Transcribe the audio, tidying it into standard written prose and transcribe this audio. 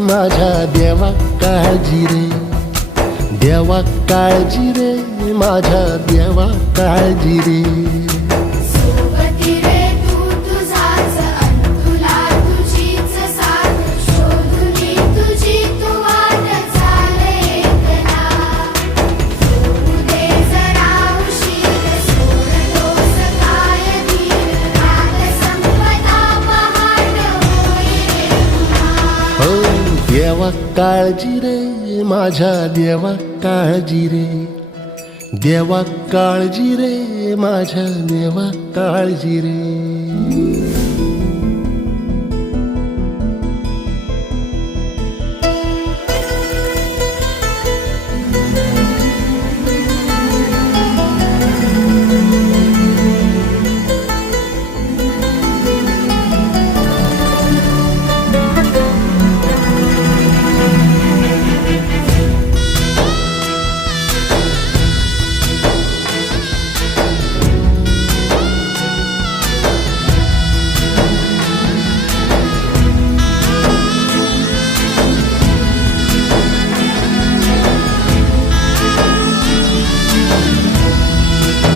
माझ्या देवा काळजी रे, देवा काळजी रे, माझ्या देवा काळजी रे. सोबती रे तू तुझाच अंतुला तुझीच साथ शोधुनी तुझी तू वाट चाल एकला. सोडू दे जरा उशीर सोडतोस काय धीर रात संपदा पहाट होई रे पुन्हा. हो देवा काळजी रे, माझ्या देवा काळजी रे, देवा काळजी रे, माझ्या देवा काळजी रे.